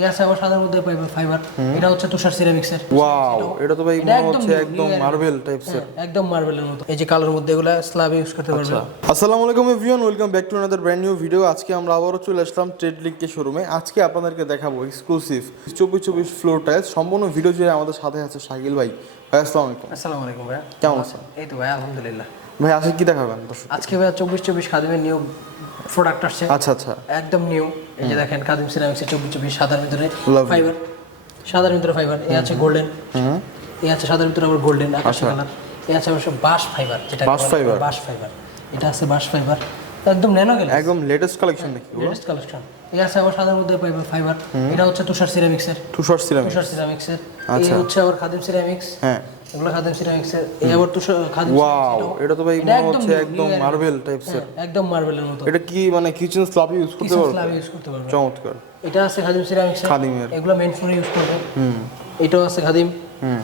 এই আছে আবার সাদার মধ্যে পাইবে ফাইবার এটা হচ্ছে তুষার সিরামিক্সের ওয়াও এটা তো ভাই মনে হচ্ছে একদম মার্বেল টাইপসের হ্যাঁ, একদম মার্বেলের মতো। এই যে কালোর মধ্যে এগুলা স্ল্যাব ইউজ করতে পারবে। আসসালামু আলাইকুম everyone welcome back to another brand new video আজকে আমরা আবারও চলে আসলাম ট্রেড শোরুমে আজকে আপনাদেরকে দেখাবো এক্সক্লুসিভ চব্বিশ চব্বিশ ফ্লোর টাইলস সম্পূর্ণ ভিডিও জুড়ে আমাদের সাথে আছে শাকিল ভাই। ভাই আসসালামু আলাইকুম। আসসালামু আলাইকুম ভাইয়া। কেমন আছেন? এই তো ভাই আলহামদুলিল্লাহ। ভাই আজকে কি দেখাবেন? আজকে ভাই চব্বিশ চব্বিশ খাদিমের নিউ প্রোডাক্ট আসছে। আচ্ছা আচ্ছা। একদম নিউ এই যে দেখেন কাদিম সিরামিক্সের চব্বিশ চব্বিশ সাদার ভিতরে ফাইবার সাদার ভিতরে ফাইবার এ আছে গোল্ডেন এ আছে সাদার ভিতরে আবার গোল্ডেন আকাশি কালার এ আছে অবশ্য বাস ফাইবার যেটা বাঁশ ফাইবার বাস ফাইবার এটা আছে বাস ফাইবার একদম ন্যানো গেল একদম লেটেস্ট কালেকশন দেখি লেটেস্ট কালেকশন এই আছে আবার সাদার মধ্যে পাইবার ফাইবার এটা হচ্ছে তুষার সিরামিক্সের টুশার্ট সিরামিক তুষার সিরামিক্সের এই আচ্ছা। হচ্ছে আবার খাদিম সিরামিক্স হ্যাঁ। এগুলো খাদিম সিরামিক্সের এই আবার তুষার খাদিম ওয়াও এটা তো ভাই মনে হচ্ছে একদম মার্বেল টাইপসের হ্যাঁ, একদম মার্বেলের মতো। এটা কি মানে কিচেন স্ল্যাব ইউজ করতে পারবে? স্ল্যাব ইউজ করতে পারবে। চমৎকার। এটা আছে খাদিম সিরামিক্সের খাদিমের। এগুলো মেইন ফ্লোরে ইউজ করবে। হুম। এটাও আছে খাদিম। হুম।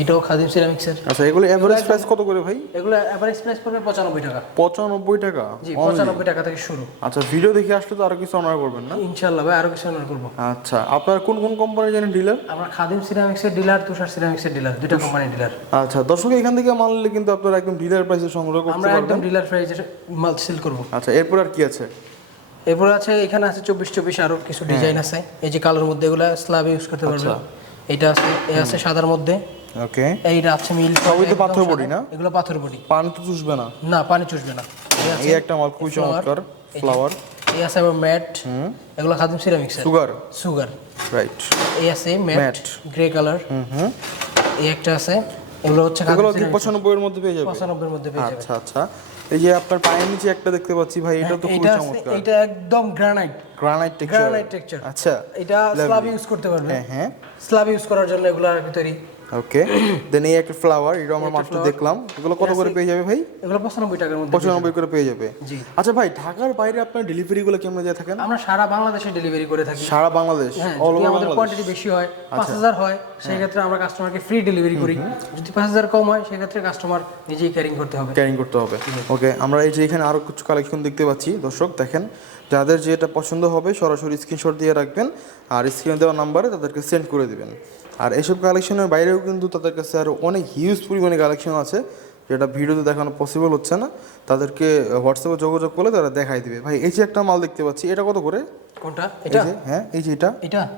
এটাও খাদিম সিরামিক্সের আচ্ছা এগুলো এভারেজ প্রাইস কত করে ভাই? এগুলো অ্যাভারেজ প্রাইস পড়বে পঁচানব্বই টাকা। পঁচানব্বই টাকা? জি Only? পঁচানব্বই টাকা থেকে শুরু। আচ্ছা ভিডিও দেখে আসলে তো আরও কিছু অনার করবেন না? ইনশাল্লাহ ভাই আরও কিছু অনার করব। আচ্ছা আপনার কোন কোন কোম্পানি জানেন ডিলার আমরা খাদিম সিরামিক্সের ডিলার তুষার সিরামিক্সের ডিলার দুটো কোম্পানির ডিলার আচ্ছা দর্শক এখান থেকে মাল নিলে কিন্তু আপনারা একদম ডিলার প্রাইসে সংগ্রহ করতে আমরা একদম ডিলার প্রাইসে মাল সেল করব। আচ্ছা এরপর আর কি আছে? এরপর আছে এখানে আছে চব্বিশ চব্বিশ আরও কিছু ডিজাইন আছে। এই যে কালোর মধ্যে এগুলো স্ল্যাব ইউজ করতে পারবে এটা আছে এই আছে সাদার মধ্যে। ওকে এইটা আছে মিল সবই তো পাথর বডি না? এগুলো পাথর বডি। পানি তো চুষবে না? না পানি চুষবে না। এই একটা মাল খুবই চমৎকার ফ্লাওয়ার এই আছে আবার ম্যাট। এগুলো Khadim ceramics sugar sugar right এই আছে matte grey colour hmm hmm. এই একটা আছে। এগুলো হচ্ছে এগুলো কি পঁচানব্বই এর। মধ্যে পেয়ে যাবে? পঁচানব্বইয়ের মধ্যে পেয়ে যাবে। আচ্ছা আচ্ছা। এই যে আপনার পায়ের নিচে একটা দেখতে পাচ্ছি ভাই এটা তো খুবই এটা চমৎকার। এটা একদম granite granite texture granite texture আচ্ছা এটা স্ল্যাব ইউজ করতে পারবে। হ্যাঁ হ্যাঁ। স্ল্যাব ইউজ করার জন্য এগুলো আর কি তৈরি। ওকে দেন এই একটা ফ্লাওয়ার এটা আমরা মাত্র দেখলাম। এগুলো কত করে পেয়ে যাবে ভাই? এগুলো পঁচানব্বই টাকার মধ্যে পঁচানব্বই করে পেয়ে যাবে। জি। আচ্ছা ভাই ঢাকার বাইরে আপনার ডেলিভারি গুলো কেমন দিয়ে থাকেন? আমরা সারা বাংলাদেশে ডেলিভারি করে থাকি। সারা বাংলাদেশ? হ্যাঁ অল ওভার আমাদের কোয়ান্টিটি বেশি হয় আচ্ছা। পাঁচ হাজার হয় সেই ক্ষেত্রে আমরা কাস্টমারকে ফ্রি ডেলিভারি করি। যদি পাঁচ হাজার কম হয় সেক্ষেত্রে কাস্টমার নিজেই ক্যারিং করতে হবে। ক্যারিং করতে হবে। ওকে আমরা এই যে এখানে আরও কিছু কালেকশন দেখতে পাচ্ছি। দর্শক দেখেন যাদের যেটা পছন্দ হবে সরাসরি স্ক্রিনশট দিয়ে রাখবেন আর স্ক্রিনে দেওয়া নাম্বারে তাদেরকে সেন্ড করে দিবেন। আর এইসব কালেকশনের বাইরেও কিন্তু তাদের কাছে আরও অনেক হিউজ পরিমাণে কালেকশন আছে যেটা ভিডিওতে দেখানো পসিবল হচ্ছে না। তাদেরকে হোয়াটসঅ্যাপে যোগাযোগ করলে তারা দেখাই দিবে। ভাই এই যে একটা মাল দেখতে পাচ্ছি এটা কত করে? কোনটা? এটা? হ্যাঁ এই যে এটা। এটা?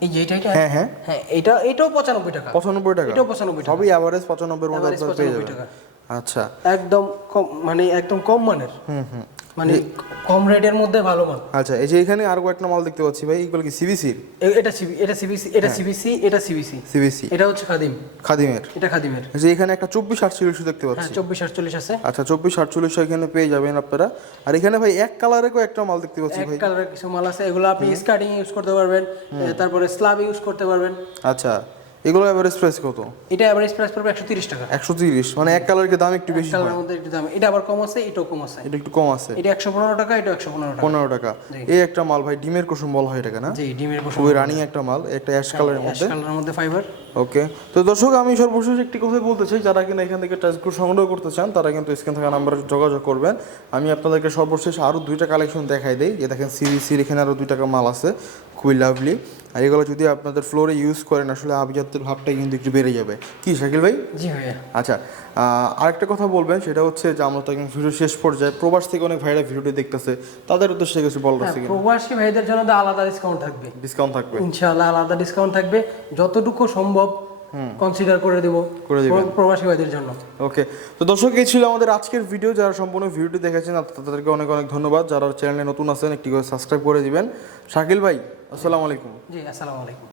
এই যে এটা এটা? হ্যাঁ হ্যাঁ। হ্যাঁ এটা এটাও টাকা। টাকা। এটাও টাকা। সবই অ্যাভারেজ পঁচানব্বইয়ের মধ্যে আপনারা পেয়ে 95 যাবেন। আচ্ছা। একদম কম মানে একদম কম মানের। হুম হুম। মানে কম রেটের মধ্যে ভালো মাল। আচ্ছা এই যে এখানে আরও একটা মাল দেখতে পাচ্ছি ভাই এগুলো কি সিবিসির এ- এটা সিবি এটা সিবিসি এটা সিবিসি এটা সিবিসি সিবিসি এটা হচ্ছে খাদিম। খাদিমের। এটা খাদিমের। এই যে এখানে একটা চব্বিশ আটচল্লিশ দেখতে হ্যাঁ পাচ্ছি চব্বিশ আটচল্লিশ আছে। আচ্ছা চব্বিশ আটচল্লিশ এখানে পেয়ে যাবেন আপনারা। আর এখানে ভাই এক কালারে একটা মাল দেখতে পাচ্ছি ভাই। এক কালারের কিছু মাল আছে এগুলো আপনি স্কার্টিং ইউজ করতে পারবেন তারপরে স্ল্যাব ইউজ করতে পারবেন। আচ্ছা। এগুলো অ্যাভারেজ প্রাইস কত? এটা অ্যাভারেজ প্রাইস পড়বে একশো তিরিশ টাকা। একশো তিরিশ মানে এক কালারের দাম একটু বেশি কালারের মধ্যে একটু দাম। এটা আবার কম আছে এটাও কম আছে। এটা একটু কম আছে। এটা একশো পনেরো টাকা এটা একশো পনেরো টাকা। পনেরো টাকা। এই একটা মাল ভাই ডিমের কুসুম বলা হয় এটাকে না? জি ডিমের বসে খুবই রানিং একটা মাল একটা অ্যাশ কালারের মধ্যে। অ্যাশ কালারের মধ্যে ফাইবার ওকে তো দর্শক আমি সর্বশেষ একটি কথা বলতে চাই যারা কিনা এখান থেকে টাচগুলো সংগ্রহ করতে চান তারা কিন্তু স্ক্রিন থাকা নাম্বারে যোগাযোগ করবেন। আমি আপনাদেরকে সর্বশেষ আরও দুইটা কালেকশন দেখাই দিই। যে দেখেন সিবিসির এখানে আরও দুই টাকা মাল আছে। খুবই লাভলি আর এগুলো যদি আপনাদের ফ্লোরে ইউজ করেন আসলে আভিজাত্যের ভাবটা কিন্তু একটু বেড়ে যাবে। কি শাকিল ভাই? জি ভাইয়া। আচ্ছা আরেকটা কথা বলবেন সেটা হচ্ছে যে আমরা তো এখন ভিডিও শেষ পর্যায়ে প্রবাস থেকে অনেক ভাইরা ভিডিওটি দেখতেছে তাদের উদ্দেশ্যে কিছু বলার আছে কিনা? প্রবাসী ভাইদের জন্য তো আলাদা ডিসকাউন্ট থাকবে। ডিসকাউন্ট থাকবে। ইনশাআল্লাহ আলাদা ডিসকাউন্ট থাকবে। যতটুকু সম্ভব কনসিডার করে দেব প্রবাসী ভাইদের জন্য। ওকে। তো দর্শক এই ছিল আমাদের আজকের ভিডিও যারা সম্পূর্ণ ভিডিওটি দেখেছেন তাদেরকে অনেক অনেক ধন্যবাদ। যারা চ্যানেলে নতুন আছেন একটি করে সাবস্ক্রাইব করে দিবেন। শাকিল ভাই আসসালামু আলাইকুম। জি আসসালামু আলাইকুম।